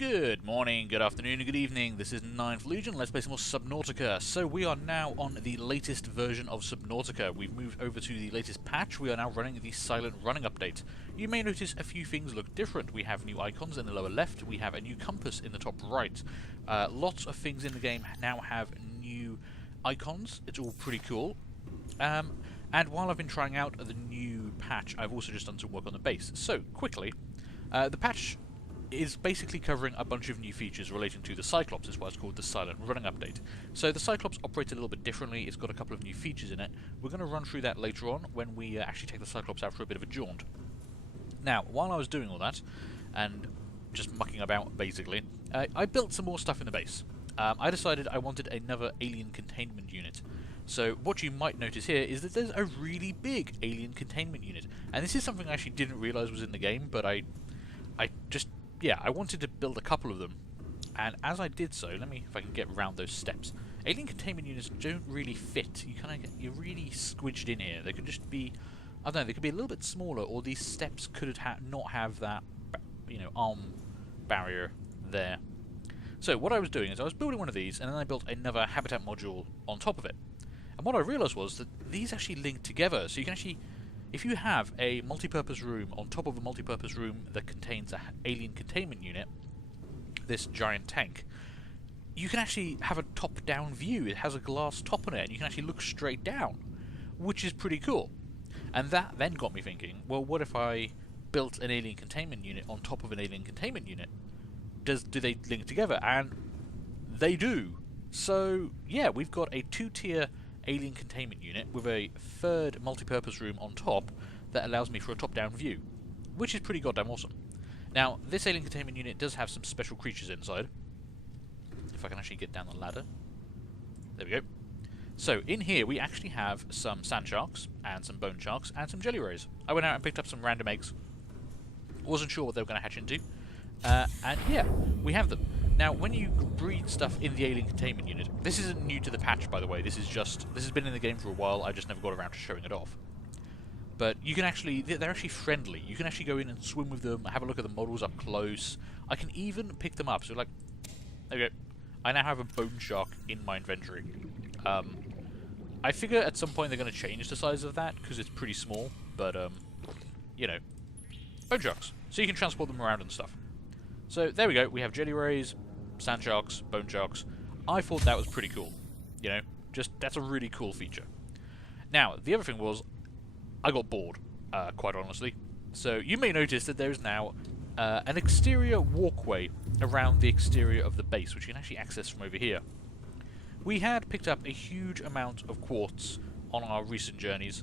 Good morning, good afternoon, and good evening. This is Ninth Legion. Let's play some more Subnautica. So we are now on the latest version of Subnautica. We've moved over to the latest patch. We are now running the silent running update. You may notice a few things look different. We have new icons in the lower left. We have a new compass in the top right. Lots of things in the game now have new icons. It's all pretty cool. And while I've been trying out the new patch, I've also just done some work on the base. So, quickly, the patch is basically covering a bunch of new features relating to the Cyclops. Is why it's called the Silent Running Update. So the Cyclops operates a little bit differently. It's got a couple of new features in it. We're going to run through that later on when we actually take the Cyclops out for a bit of a jaunt. Now, while I was doing all that, and just mucking about basically, I built some more stuff in the base. I decided I wanted another alien containment unit. So what you might notice here is that there's a really big alien containment unit. And this is something I actually didn't realise was in the game, but I wanted to build a couple of them, and as I did so, let me, if I can get around those steps. Alien containment units don't really fit. You're really squidged in here. They could just be, I don't know, they could be a little bit smaller, or these steps could not have that, arm barrier there. So what I was doing is I was building one of these, and then I built another habitat module on top of it. And what I realised was that these actually link together, so you can actually, if you have a multi-purpose room on top of a multi-purpose room that contains an alien containment unit, this giant tank, you can actually have a top-down view. It has a glass top on it, and you can actually look straight down, which is pretty cool. And that then got me thinking, well, what if I built an alien containment unit on top of an alien containment unit? Do they link together? And they do. So, yeah, we've got a two-tier alien containment unit with a third multi-purpose room on top that allows me for a top-down view, which is pretty goddamn awesome. Now, this alien containment unit does have some special creatures inside. If I can actually get down the ladder. There we go. So, in here we actually have some sand sharks, and some bone sharks, and some jelly rays. I went out and picked up some random eggs. Wasn't sure what they were going to hatch into. And yeah, we have them. Now, when you breed stuff in the alien containment unit, this isn't new to the patch, by the way. This has been in the game for a while. I just never got around to showing it off. But you can actually, they're actually friendly. You can actually go in and swim with them, have a look at the models up close. I can even pick them up. So, like, there we go. I now have a bone shark in my inventory. I figure at some point they're going to change the size of that because it's pretty small. But, bone sharks. So you can transport them around and stuff. So there we go. We have jelly rays, sand sharks, bone sharks. I thought that was pretty cool. That's a really cool feature. Now, the other thing was, I got bored, quite honestly. So you may notice that there is now an exterior walkway around the exterior of the base, which you can actually access from over here. We had picked up a huge amount of quartz on our recent journeys.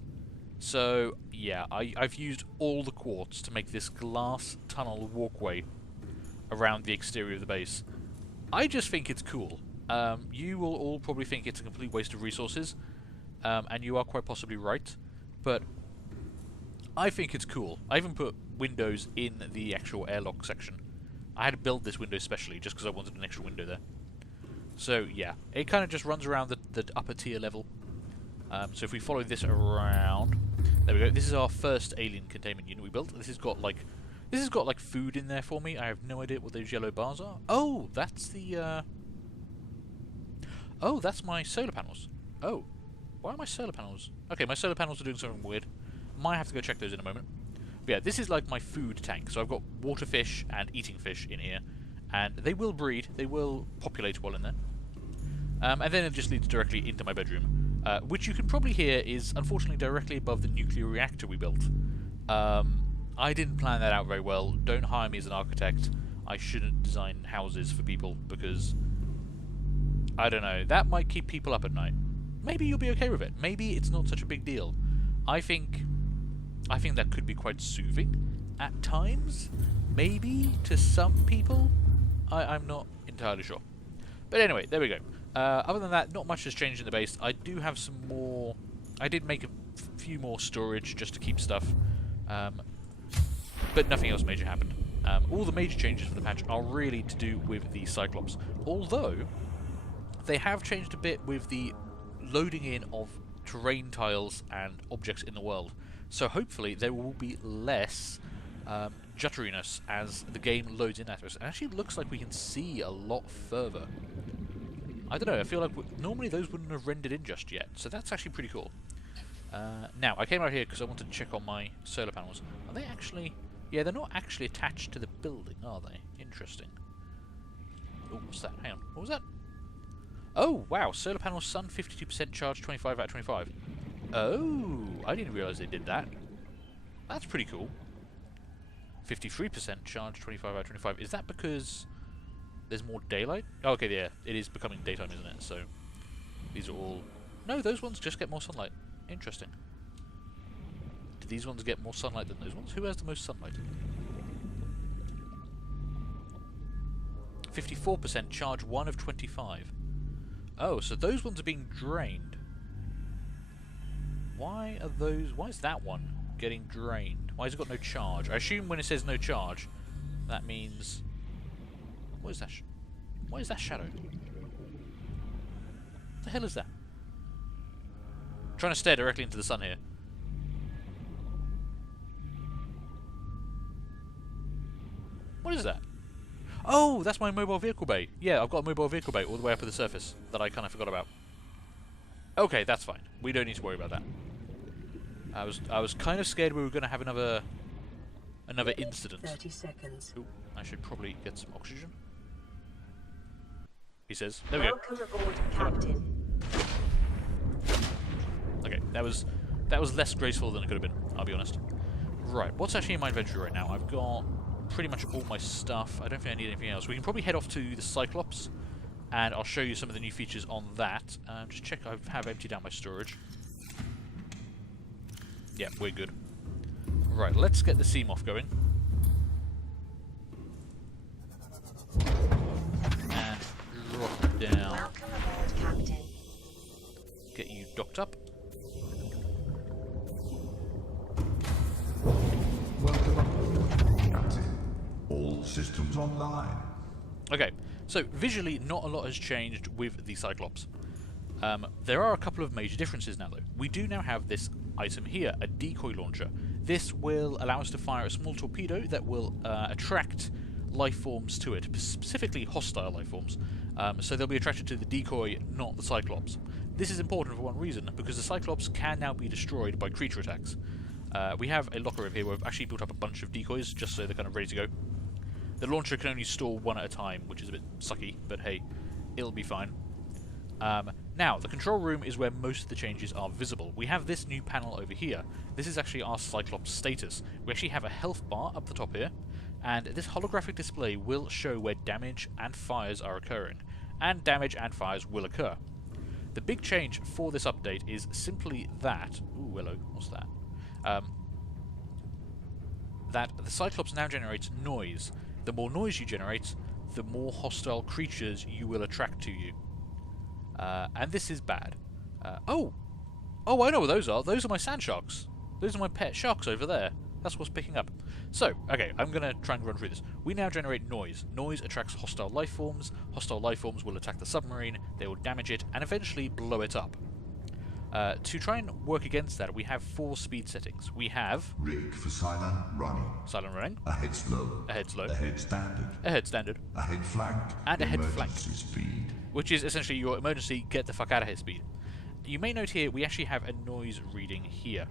So, yeah, I've used all the quartz to make this glass tunnel walkway around the exterior of the base. I just think it's cool. You will all probably think it's a complete waste of resources, and you are quite possibly right, but I think it's cool. I even put windows in the actual airlock section. I had to build this window specially just because I wanted an extra window there. So yeah, it kind of just runs around the upper tier level. So if we follow this around, there we go. This is our first alien containment unit we built. This has got like food in there for me. I have no idea what those yellow bars are. Oh, that's the oh, that's my solar panels. Oh, why are my solar panels? Okay, my solar panels are doing something weird. Might have to go check those in a moment. But yeah, this is like my food tank. So I've got water fish and eating fish in here, and they will breed. They will populate while in there. And then it just leads directly into my bedroom, which you can probably hear is unfortunately directly above the nuclear reactor we built. I didn't plan that out very well. Don't hire me as an architect. I shouldn't design houses for people because, I don't know, that might keep people up at night. Maybe you'll be okay with it. Maybe it's not such a big deal. I think that could be quite soothing at times. Maybe to some people. I'm not entirely sure. But anyway, there we go. Other than that, not much has changed in the base. I do have some more. I did make a few more storage just to keep stuff. But nothing else major happened. All the major changes for the patch are really to do with the Cyclops. Although, they have changed a bit with the loading in of terrain tiles and objects in the world. So hopefully there will be less jutteriness as the game loads in at us. It actually looks like we can see a lot further. I don't know, I feel like normally those wouldn't have rendered in just yet, so that's actually pretty cool. Now, I came out here because I wanted to check on my solar panels. Are they actually... Yeah, they're not actually attached to the building, are they? Interesting. Oh, what's that? Hang on, what was that? Oh, wow, solar panel sun, 52% charge, 25 out of 25. Oh, I didn't realise they did that. That's pretty cool. 53% charge, 25 out of 25. Is that because there's more daylight? Oh, okay, yeah, it is becoming daytime, isn't it? So, these are all... No, those ones just get more sunlight. Interesting. Do these ones get more sunlight than those ones? Who has the most sunlight? 54% charge, 1 of 25. Oh, so those ones are being drained. Why are those... Why is that one getting drained? Why has it got no charge? I assume when it says no charge, that means... What is that? What is that shadow? What the hell is that? I'm trying to stare directly into the sun here. What is that? Oh, that's my mobile vehicle bay. Yeah, I've got a mobile vehicle bay all the way up at the surface that I kind of forgot about. Okay, that's fine. We don't need to worry about that. I was kind of scared we were going to have another incident. 30 seconds. Ooh, I should probably get some oxygen. He says. There we go. Welcome aboard, Captain. Okay, that was less graceful than it could have been, I'll be honest. Right, what's actually in my inventory right now? I've got pretty much all my stuff. I don't think I need anything else. We can probably head off to the Cyclops, and I'll show you some of the new features on that. Just check I have emptied out my storage. Yeah, we're good. Right, let's get the Seamoth going. And drop it down. Welcome aboard, Captain. Get you docked up. Welcome aboard, Captain. All systems online. Okay, so visually not a lot has changed with the Cyclops. There are a couple of major differences now though. We do now have this item here, a decoy launcher. This will allow us to fire a small torpedo that will attract life forms to it, specifically hostile life forms. So they'll be attracted to the decoy, not the Cyclops. This is important for one reason, because the Cyclops can now be destroyed by creature attacks. We have a locker over here where we've actually built up a bunch of decoys, just so they're kind of ready to go. The launcher can only store one at a time, which is a bit sucky, but hey, it'll be fine. Now, the control room is where most of the changes are visible. We have this new panel over here. This is actually our Cyclops status. We actually have a health bar up the top here, and this holographic display will show where damage and fires are occurring, and damage and fires will occur. The big change for this update is simply that... Ooh, hello, what's that? That the Cyclops now generates noise. The more noise you generate, the more hostile creatures you will attract to you. And this is bad. Oh, I know what those are. Those are my sand sharks. Those are my pet sharks over there. That's what's picking up. So, okay, I'm going to try and run through this. We now generate noise. Noise attracts hostile life forms. Hostile life forms will attack the submarine. They will damage it and eventually blow it up. To try and work against that, we have 4 speed settings. We have... Rig for silent running. Silent running. Ahead slow. Ahead slow. Ahead standard. Ahead standard. Ahead flank. And ahead flank. Emergency speed. Which is essentially your emergency get the fuck out of here speed. You may note here we actually have a noise reading here.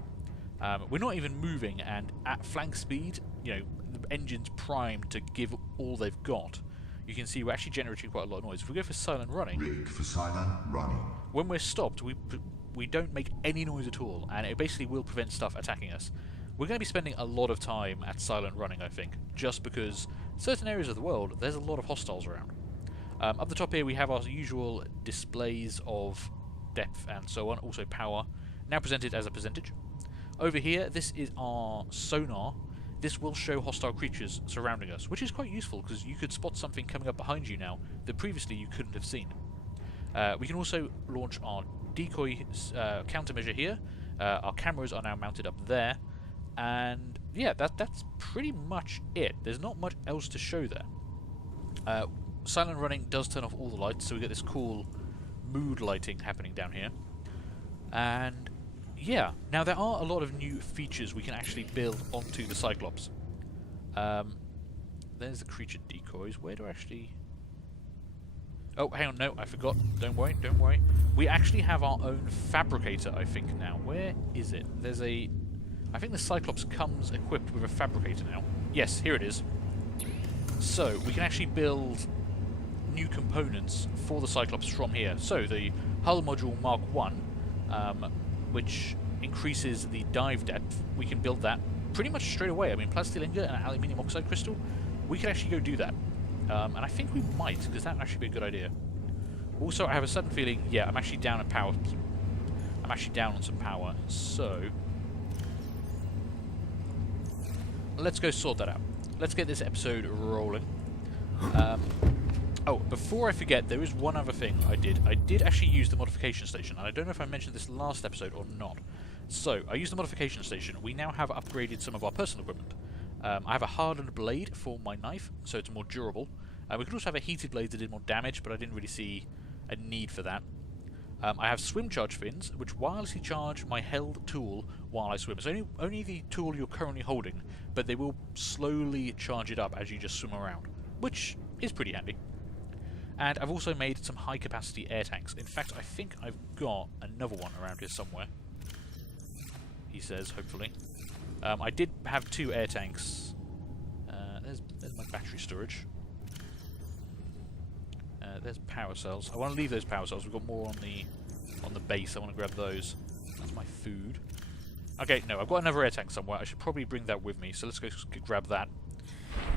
We're not even moving, and at flank speed, you know, the engine's primed to give all they've got. You can see we're actually generating quite a lot of noise. If we go for silent running... Rig for silent running. When we're stopped, we don't make any noise at all, and it basically will prevent stuff attacking us. We're going to be spending a lot of time at silent running, I think, just because certain areas of the world, there's a lot of hostiles around. Up the top here we have our usual displays of depth and so on, also power, now presented as a percentage. Over here, this is our sonar. This will show hostile creatures surrounding us, which is quite useful because you could spot something coming up behind you now that previously you couldn't have seen. We can also launch our decoy countermeasure here. Our cameras are now mounted up there, and yeah, that's pretty much it. There's not much else to show there. Silent running does turn off all the lights, so we get this cool mood lighting happening down here. And yeah, now there are a lot of new features we can actually build onto the Cyclops. There's the creature decoys. Where do I actually... Oh, hang on, no, I forgot. Don't worry, don't worry. We actually have our own fabricator, I think, now. Where is it? There's a... I think the Cyclops comes equipped with a fabricator now. Yes, here it is. So, we can actually build new components for the Cyclops from here. So, the hull module Mark 1, which increases the dive depth, we can build that pretty much straight away. I mean, plastic ingot and aluminium oxide crystal, we can actually go do that. And I think we might, because that would actually be a good idea. Also, I have a sudden feeling, yeah, I'm actually down on power. I'm actually down on some power, so... let's go sort that out. Let's get this episode rolling. Oh, before I forget, there is one other thing I did. I did actually use the modification station, and I don't know if I mentioned this last episode or not. So, I used the modification station. We now have upgraded some of our personal equipment. I have a hardened blade for my knife, so it's more durable. We could also have a heated blade that did more damage, but I didn't really see a need for that. I have swim charge fins, which wirelessly charge my held tool while I swim. It's only the tool you're currently holding, but they will slowly charge it up as you just swim around, which is pretty handy. And I've also made some high-capacity air tanks. In fact, I think I've got another one around here somewhere. He says, hopefully. I did have 2 air tanks. There's my battery storage. There's power cells. I want to leave those power cells. We've got more on the base. I want to grab those. That's my food. Okay, no, I've got another air tank somewhere. I should probably bring that with me. So let's go grab that.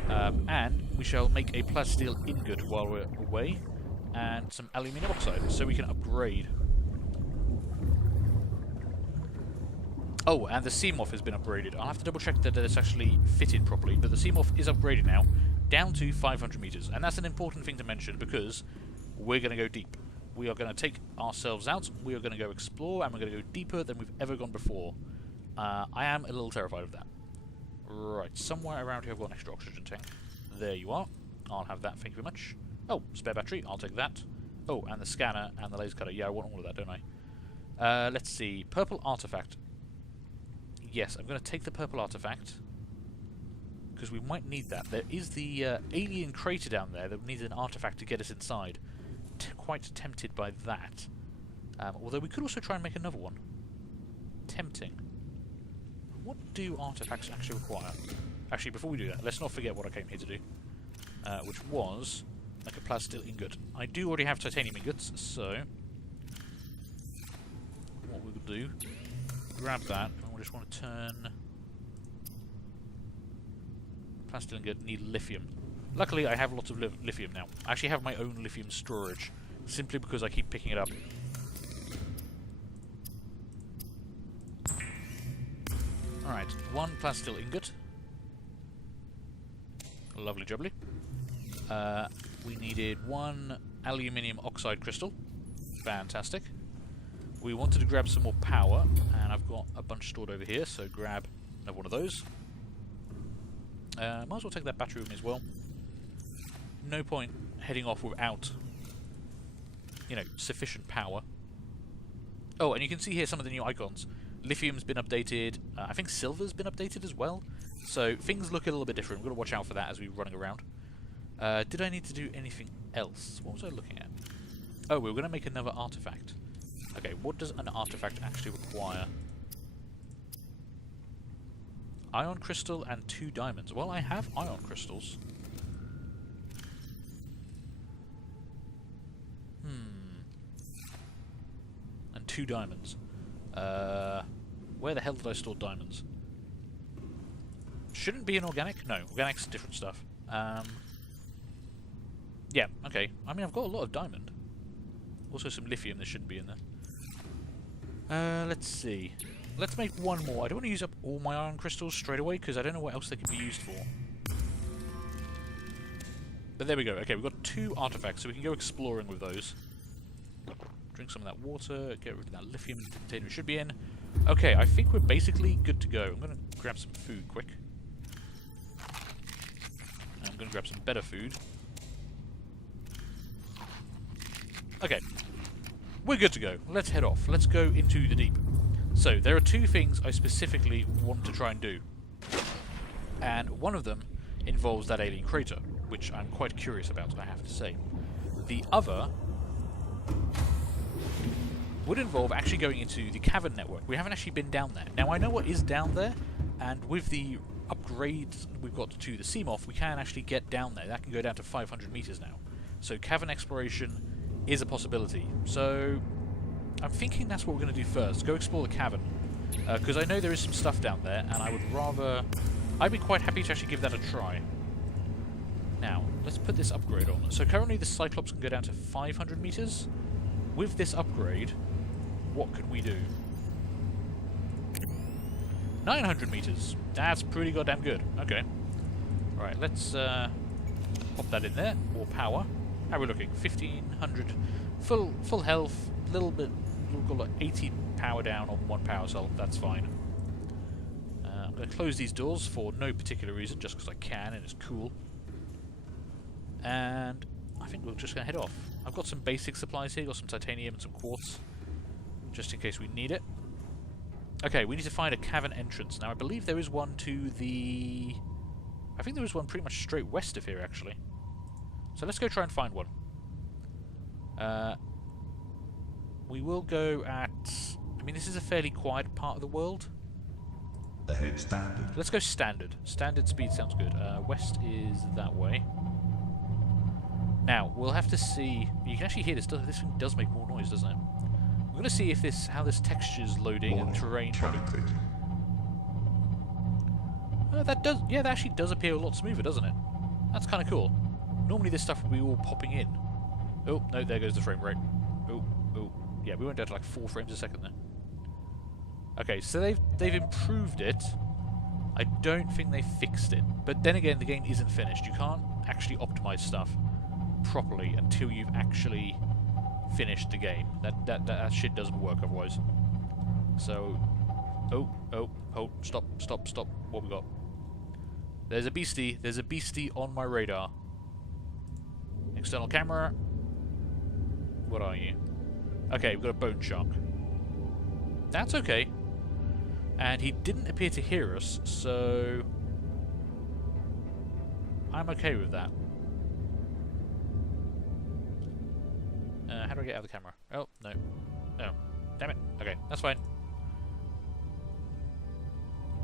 And we shall make a plasteel ingot while we're away, and some aluminium oxide, so we can upgrade. Oh, and the Seamorph has been upgraded. I'll have to double check that it's actually fitted properly, but the Seamorph is upgraded now, down to 500 meters. And that's an important thing to mention, because we're going to go deep. We are going to take ourselves out, we are going to go explore, and we're going to go deeper than we've ever gone before. I am a little terrified of that. Right, somewhere around here I've got an extra oxygen tank. There you are. I'll have that, thank you very much. Oh, spare battery, I'll take that. Oh, and the scanner and the laser cutter. Yeah, I want all of that, don't I? Let's see. Purple artifact. Yes, I'm going to take the purple artifact, because we might need that. There is the alien crater down there that needs an artifact to get us inside. Quite tempted by that. Although we could also try and make another one. Tempting. What do artifacts actually require? Actually, before we do that, let's not forget what I came here to do. Which was like a plasteel ingot. I do already have titanium ingots, so what we will do, grab that, and we just want to turn plasteel ingot, need lithium. Luckily, I have lots of lithium now. I actually have my own lithium storage, simply because I keep picking it up. Alright, 1 plasteel ingot. Lovely jubbly. We needed 1 aluminium oxide crystal. Fantastic. We wanted to grab some more power, and I've got a bunch stored over here, so grab another one of those. Might as well take that battery with me as well. No point heading off without, you know, sufficient power. Oh, and you can see here some of the new icons. Lithium's been updated. I think silver's been updated as well. So things look a little bit different. We've got to watch out for that as we're running around. Did I need to do anything else? What was I looking at? Oh, we were going to make another artifact. Okay, what does an artifact actually require? Ion crystal and 2 diamonds. Well, I have ion crystals. And 2 diamonds. Where the hell did I store diamonds? Shouldn't be an organic? No, organic's different stuff. Yeah, okay. I mean, I've got a lot of diamond. Also some lithium that shouldn't be in there. Let's see. Let's make 1 more. I don't want to use up all my iron crystals straight away, because I don't know what else they could be used for. But there we go. Okay, we've got 2 artifacts, so we can go exploring with those. Drink some of that water, get rid of that lithium the container should be in. Okay, I think we're basically good to go. I'm going to grab some food quick. I'm going to grab some better food. Okay, we're good to go. Let's head off. Let's go into the deep. So, there are 2 things I specifically want to try and do. And one of them involves that alien crater, which I'm quite curious about, I have to say. The other would involve actually going into the cavern network. We haven't actually been down there. Now, I know what is down there, and with the upgrades we've got to the Seamoth, we can actually get down there. That can go down to 500 meters now. So cavern exploration is a possibility. So I'm thinking that's what we're going to do first. Go explore the cavern. Because I know there is some stuff down there, and I would rather... I'd be quite happy to actually give that a try. Now, let's put this upgrade on. So currently the Cyclops can go down to 500 meters. With this upgrade, what can we do? 900 meters. That's pretty goddamn good. Okay. Alright, let's pop that in there. More power. How are we looking? 1500. Full health. Little bit. We've got like 80 power down on one power cell. That's fine. I'm going to close these doors for no particular reason, just because I can and it's cool. And I think we're just going to head off. I've got some basic supplies here. Got some titanium and some quartz, just in case we need it. Okay, we need to find a cavern entrance. Now, I believe there is one to the... I think there is one pretty much straight west of here, actually. So let's go try and find one. We will go at... I mean, this is a fairly quiet part of the world. Ahead standard. Let's go standard. Standard speed sounds good. West is that way. Now, we'll have to see... You can actually hear this. This thing does make more noise, doesn't it? We're going to see if how this texture's loading and terrain... Traffic. That does... Yeah, that actually does appear a lot smoother, doesn't it? That's kind of cool. Normally this stuff would be all popping in. Oh, no, there goes the frame rate. Oh. Yeah, we went down to like 4 frames a second there. Okay, so they've improved it. I don't think they fixed it. But then again, the game isn't finished. You can't actually optimize stuff properly until you've actually finished the game. That shit doesn't work otherwise. So, oh, stop. What we got? There's a beastie. There's a beastie on my radar. External camera. What are you? Okay, we've got a bone shark. That's okay. And he didn't appear to hear us, so... I'm okay with that. How do I get out of the camera? Oh, no. No. Damn it. Okay, that's fine.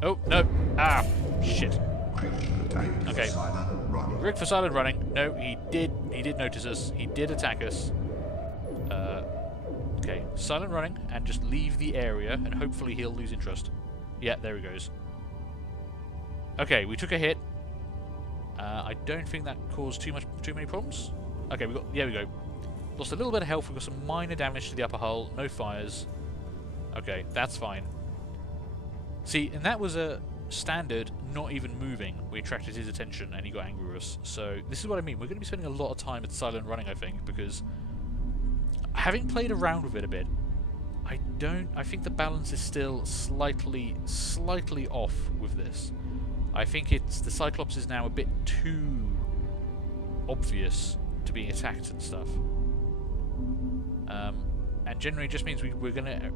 Oh, no. Ah, shit. Okay. Rigged for silent running. No, he did notice us. He did attack us. Okay, silent running, and just leave the area, and hopefully he'll lose interest. Yeah, there he goes. Okay, we took a hit. I don't think that caused too many problems. Okay, we go. Lost a little bit of health. We've got some minor damage to the upper hull. No fires. Okay, that's fine. See, and that was a standard, not even moving. We attracted his attention, and he got angry with us. So this is what I mean. We're going to be spending a lot of time at silent running, I think, because having played around with it a bit, I think the balance is still slightly off with this. I think the Cyclops is now a bit too obvious to being attacked and stuff. And generally, it just means we're gonna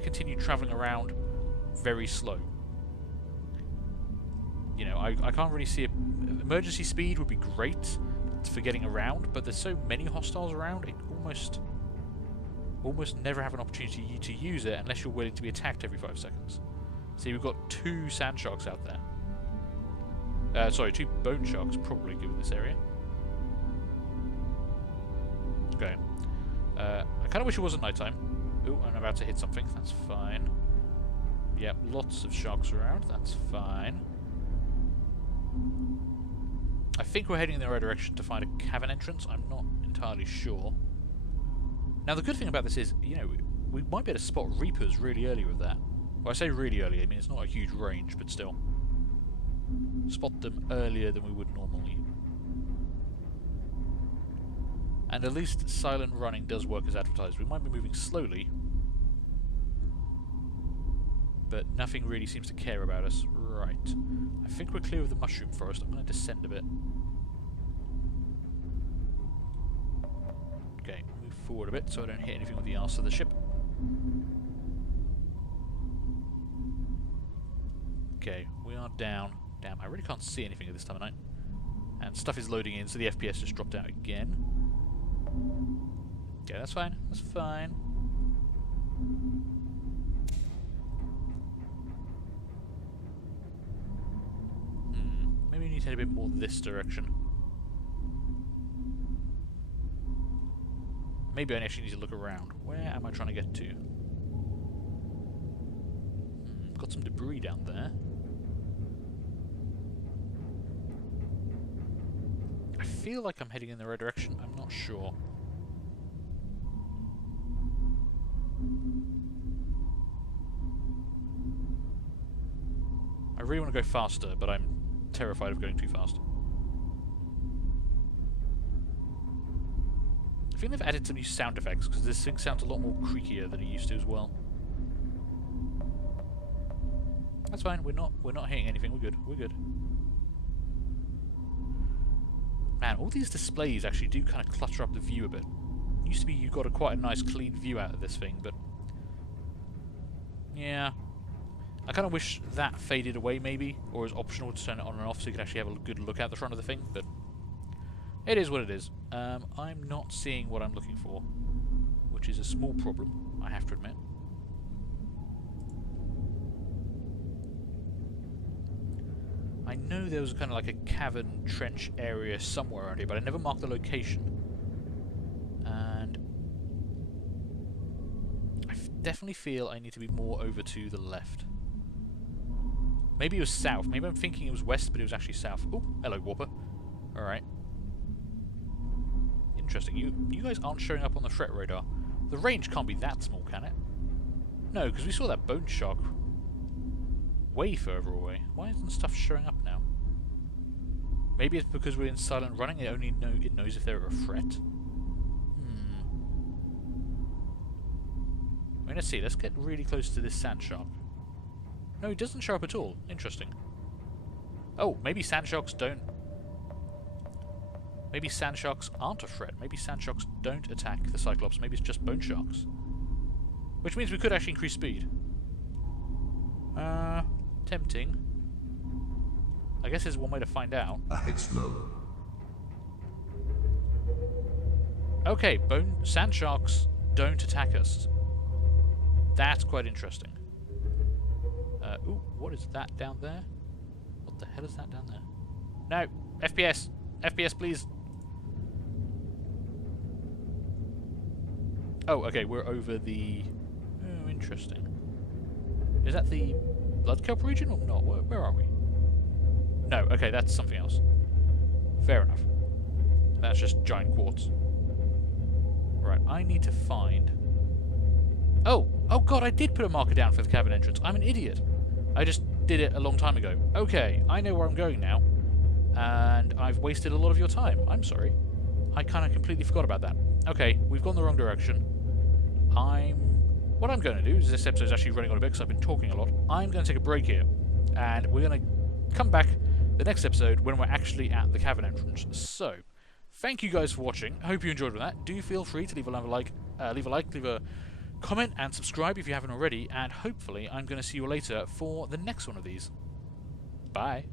continue traveling around very slow. You know, I can't really see emergency speed would be great for getting around, but there's so many hostiles around, it almost never have an opportunity to use it unless you're willing to be attacked every 5 seconds. See, we've got 2 sand sharks out there. Sorry, 2 bone sharks probably given this area. Okay. I kind of wish it wasn't nighttime. Oh, I'm about to hit something. That's fine. Yep, lots of sharks around. That's fine. I think we're heading in the right direction to find a cavern entrance. I'm not entirely sure. Now, the good thing about this is, you know, we might be able to spot Reapers really early with that. Well, I say really early, I mean, it's not a huge range, but still. Spot them earlier than we would normally. And at least silent running does work as advertised. We might be moving slowly, but nothing really seems to care about us. Right. I think we're clear of the mushroom forest. I'm going to descend a bit. Okay, move forward a bit so I don't hit anything with the arse of the ship. Okay, we are down. Damn, I really can't see anything at this time of night. And stuff is loading in, so the FPS just dropped out again. Yeah, that's fine. That's fine. Maybe we need to head a bit more this direction. Maybe I actually need to look around. Where am I trying to get to? Got some debris down there. I feel like I'm heading in the right direction. I'm not sure. I really want to go faster, but I'm terrified of going too fast. I think they've added some new sound effects, because this thing sounds a lot more creakier than it used to as well. That's fine, we're not hitting anything, we're good, we're good. Man, all these displays actually do kind of clutter up the view a bit. It used to be you got quite a nice clean view out of this thing, but yeah. I kind of wish that faded away maybe, or was optional to turn it on and off so you could actually have a good look at the front of the thing, but it is what it is. I'm not seeing what I'm looking for, which is a small problem, I have to admit. I know there was kind of like a cavern trench area somewhere around here, but I never marked the location. And I definitely feel I need to be more over to the left. Maybe it was south. Maybe I'm thinking it was west, but it was actually south. Oh, hello, Warper. Alright. Interesting. You guys aren't showing up on the threat radar. The range can't be that small, can it? No, because we saw that bone shark way further away. Why isn't stuff showing up now? Maybe it's because we're in silent running. It knows if they're a threat. I mean, let's see. Let's get really close to this sand shark. No, it doesn't show up at all. Interesting. Oh, maybe sand sharks don't. Maybe sand sharks aren't a threat. Maybe sand sharks don't attack the Cyclops. Maybe it's just bone sharks. Which means we could actually increase speed. Tempting. I guess there's one way to find out. Explode. Okay, sand sharks don't attack us. That's quite interesting. Ooh, what is that down there? What the hell is that down there? No! FPS! FPS, please! Oh, okay, we're over the... Oh, interesting. Is that the blood kelp region or not? Where are we? No, okay, that's something else. Fair enough. That's just giant quartz. Right, I need to find... Oh! Oh god, I did put a marker down for the cavern entrance. I'm an idiot. I just did it a long time ago. Okay, I know where I'm going now. And I've wasted a lot of your time. I'm sorry. I kind of completely forgot about that. Okay, we've gone the wrong direction. What I'm going to do is, this episode's actually running on a bit because I've been talking a lot. I'm going to take a break here. And we're going to come back the next episode when we're actually at the cavern entrance. So, thank you guys for watching. I hope you enjoyed that. Do feel free to leave a comment and subscribe if you haven't already, and hopefully I'm going to see you later for the next one of these. Bye.